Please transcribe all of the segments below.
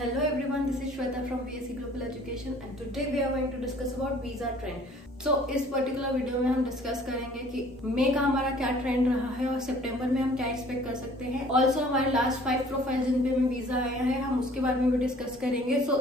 Hello everyone, this is Shweta from BSc Global Education and today we are going to discuss about visa trend. So इस particular video में हम discuss करेंगे कि मई का हमारा क्या ट्रेंड रहा है और सितंबर में हम क्या एक्सपेक्ट कर सकते हैं। ऑल्सो हमारे लास्ट 5 प्रोफाइल जिन पे हमें वीजा आया है हम उसके बारे में भी डिस्कस करेंगे। So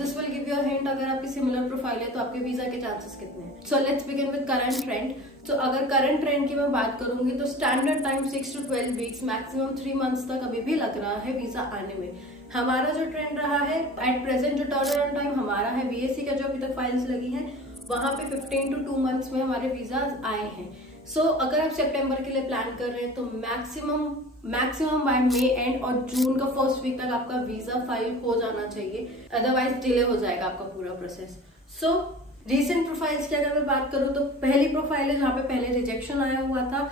this will give you a hint, अगर आपकी सिमिलर प्रोफाइल है तो आपके वीजा के चांसेस कितने हैं। So let's begin with current trend. तो अगर करंट ट्रेंड की मैं बात करूंगी तो standard time 6 to 12 weeks, maximum 3 months तक अभी भी लग रहा है वीजा आने में। हमारा जो ट्रेंड रहा है एट प्रेजेंट, जो टर्न अराउंड टाइम हमारा है बीएससी का जो अभी तक फाइल्स लगी हैं वहां पे 15 to 2 मंथ्स में हमारे वीजा आए हैं। सो अगर आप सितंबर के लिए प्लान कर रहे हैं तो मैक्सिमम बाय मई एंड और जून का फर्स्ट वीक तक आपका वीजा फाइल हो जाना चाहिए, अदरवाइज डिले हो जाएगा आपका पूरा प्रोसेस। सो रीसेंट प्रोफाइल्स की अगर मैं बात करूं तो पहली प्रोफाइल है जहाँ पे पहले रिजेक्शन आया हुआ था।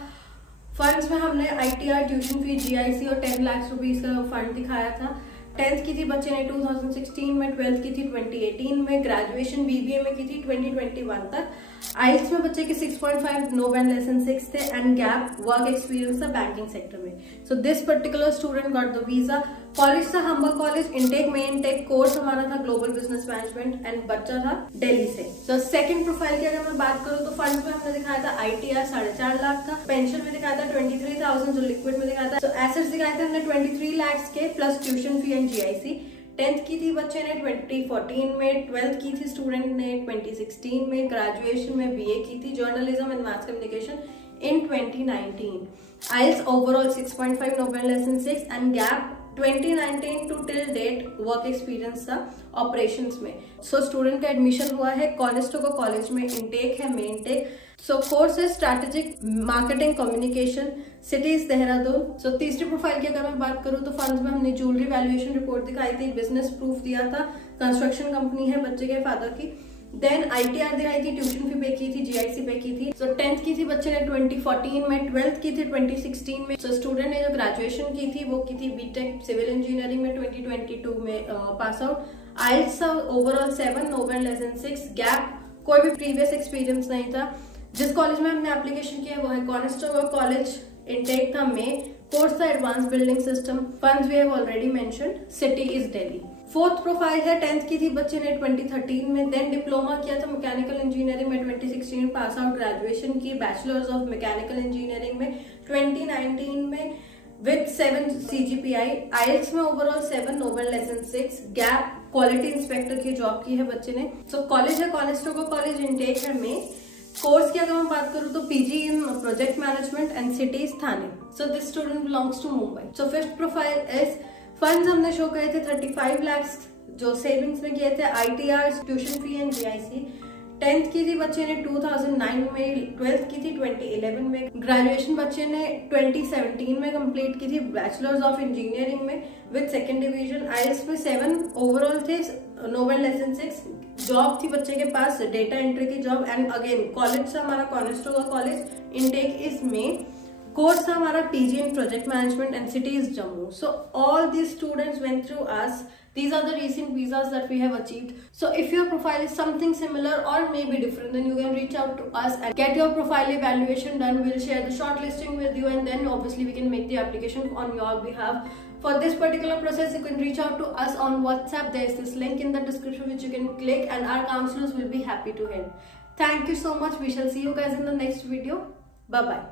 फंड्स में हमने ITR, ट्यूशन फी, GIC और 10 लाख रुपीज का फंड दिखाया था। 10th की थी बच्चे ने 2016 में, 12th की थी 2018 में, ग्रेजुएशन BBA में की थी 2021 तक। आइल्स में बच्चे के 6.5 नो बैंड लेसन 6 थे एंड गैप वर्क एक्सपीरियंस था बैंकिंग सेक्टर में। So this particular student got the visa. College था हम्बा कॉलेज, इनटेक में इनटेक कोर्स हमारा था ग्लोबल बिजनेस मैनेजमेंट एंड बच्चा था दिल्ली से। सो सेकंड प्रोफाइल की अगर मैं बात करूं तो फंड्स में हमने दिखाया था ITR 4.5 लाख था, पेंशन में दिखाया था 23,000 जो लिक्विड में दिखाया था। सो एसेट्स दिखाए थे हमने 23 लाख के plus tuition fee and GIC। 10th की थी बच्चे ने 2014 में, 12th की थी स्टूडेंट ने 2016 में, ग्रेजुएशन में BA की थी journalism and mass communication in 2019। IELTS overall 6.5 no band less than 6 and gap 2019 two till date work experience था ऑपरेशंस में। सो स्टूडेंट का एडमिशन हुआ है कॉनिस्टोको कॉलेज में, इनटेक है मेन टेक। सो कोर्स है strategic marketing communication, cities Dehradun. So तीसरी profile की अगर मैं बात करूं तो फंड्स में हमने ज्वेलरी वैल्यूएशन रिपोर्ट दिखाई थी, बिजनेस प्रूफ दिया था, कंस्ट्रक्शन कंपनी है बच्चे के फादर की। देन ITR दिखाई थी, ट्यूशन फी पे की थी, GIC पे की थी। सो 10th की थी बच्चे ने 2014 में, 12th की थी 2016 में। सो स्टूडेंट ने जो ग्रेजुएशन की थी वो की थी बीटेक सिविल इंजीनियरिंग में 2022 में pass out. IELTS overall 7 no band less than 6 gap, कोई भी प्रीवियस एक्सपीरियंस नहीं था। जिस कॉलेज में हमने एप्लीकेशन किया वो है कॉनिस्टोको कॉलेज, इनटेक था में, कोर्स था advance building system, funds we have already mentioned, city is Delhi. Fourth profile है 10th की थी बच्चे ने 2013 में, देन डिप्लोमा किया था मैकेनिकल इंजीनियरिंग में 2016 पास आउट, ग्रेजुएशन की बैचलर्स ऑफ मैकेनिकल इंजीनियरिंग में 2019 में विद 7 CGPI। आइल्स में overall 7 no band less than 6 gap, quality inspector की जॉब की है बच्चे ने। सो कॉलेज है कॉनिस्टोको कॉलेज, इनटेक है में। कोर्स की अगर मैं बात करूं तो PG in project management and cities Thane. So this student belongs to Mumbai. So fifth profile is funds हमने शो करे थे 35 लाख जो सेविंग्स में किए थे, ITR, tuition fee and GIC। 10th की थी बच्चे ने 2009 में, 12th की थी 2011 में, ग्रेजुएशन बच्चे ने 2017 में कंप्लीट की थी बैचलर्स ऑफ इंजीनियरिंग में विद सेकेंड डिवीजन। आइल्स में 7 ओवरऑल थे, नो बैंड लेसन 6, जॉब थी बच्चे के पास डेटा एंट्री की जॉब एंड अगेन कॉलेज था हमारा कॉनिस्टोको कॉलेज, इनटेक इज में, कोर्स था हमारा PG in project management and cities Jammu. So all these students went through us. These are the recent visas that we have achieved. So if your profile is something similar or maybe different, then you can reach out to us and get your profile evaluation done. We'll share the shortlisting with you and then obviously we can make the application on your behalf. For this particular process, you can reach out to us on WhatsApp. There is this link in the description which you can click and our counselors will be happy to help. Thank you so much. We shall see you guys in the next video. Bye-bye.